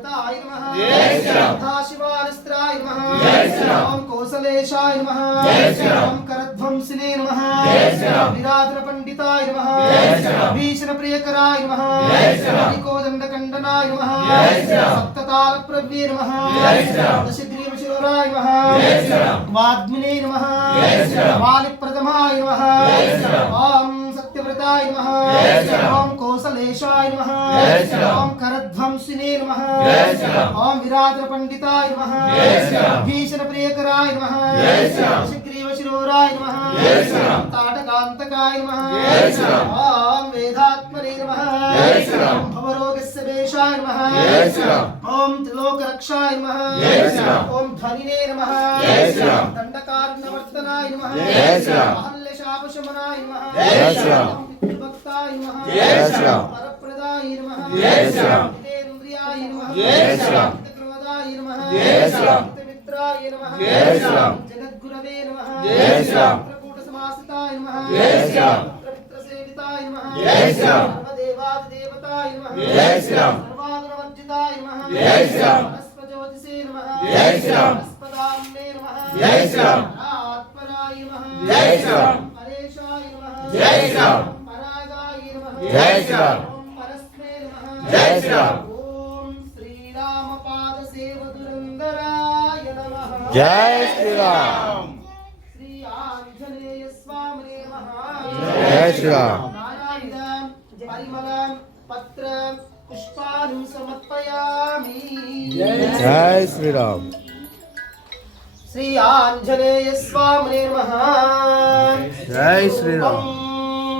సత్యవ్రతాయ నమః జై శ్రీరామ్. సదాశివానిస్త్రాయ నమః జై శ్రీరామ్. ఓం కౌసలేశాయ నమః జై శ్రీరామ్. ఓం కరధ్వంసినే నమః జై శ్రీరామ్. విరాజన పండితాయ నమః జై శ్రీరామ్. భీషణ ప్రియకరాయ నమః జై శ్రీరామ్. కోదండ కండనాయ నమః జై శ్రీరామ్. సప్తతాళ ప్రవ్యే నమః జై శ్రీరామ్. దశగ్రీవ శిరోరాయ నమః జై శ్రీరామ్. వాగ్మినే నమః జై శ్రీరామ్. వాలిప్రథమాయ నమః జై శ్రీరామ్. ఓం సత్యవ్రతాయ నమః జై శ్రీరామ్. ఓం కౌసలేశాయ నమః జై శ్రీరామ్. ఓం కరధ్వంసినే నమః జై శ్రీరామ్. ఓం విరాజన పండితాయ నమః జై శ్రీరామ్. భీషణ ప్రియకరాయ నమః జై శ్రీరామ్. దశగ్రీవ శిరోరాయ నమః జై శ్రీరామ్. తాటకాంతకాయ నమః జై శ్రీరామ్. ఓం వేదాత్మనే నమః జై శ్రీరామ్. భవరోగస్య వేషాయ నమః జై శ్రీరామ్. ఓం త్రిలోకరక్షాయ నమః జై శ్రీరామ్. ఓం ధనినే నమః జై శ్రీరామ్. దండకారణవర్తనాయ నమః జై శ్రీరామ్. అహల్యశాపశమనాయ నమః జై శ్రీరామ్. ఓం పితృభక్తాయ నమః జై శ్రీరామ్. వరప్రదాయ నమః జై శ్రీరామ్. జితేంద్రియాయ నమః జై శ్రీరామ్. హితకృవదాయ నమః జై శ్రీరామ్. హితమిత్రాయ నమః జై శ్రీరామ్. జగద్గురవే నమః జై శ్రీరామ్. చిత్రకూటసమాసితాయ నమః జై శ్రీరామ్. మిత్రసేవితాయ నమః జై శ్రీరామ్. సర్వదేవాదిదేవతాయ నమః జై శ్రీరామ్. సర్వాగుణవర్జితాయ నమః జై శ్రీరామ్. వనస్పతిజ్యోతిషే నమః జై శ్రీరామ్. వనస్పదామ్నే నమః జై శ్రీరామ్. ఆత్మనాయ నమః జై శ్రీరామ్. పరేశాయ నమః జై శ్రీరామ్. పరాగాయ నమః జై శ్రీరామ్. ఓం పరస్మే నమః జై శ్రీరామ్. ఓం శ్రీరామపాద సేవదురందరాయ నమః జై శ్రీరామ్. శ్రీ ఆంజనేయ స్వామినే నమః జై శ్రీరామ్. నానావిధం పరిమళం పత్రం పుష్పాన్ని సమర్పయామి జై శ్రీరామ్. శ్రీ ఆంజనేయ స్వామినే నమః జై శ్రీరామ్. ఓం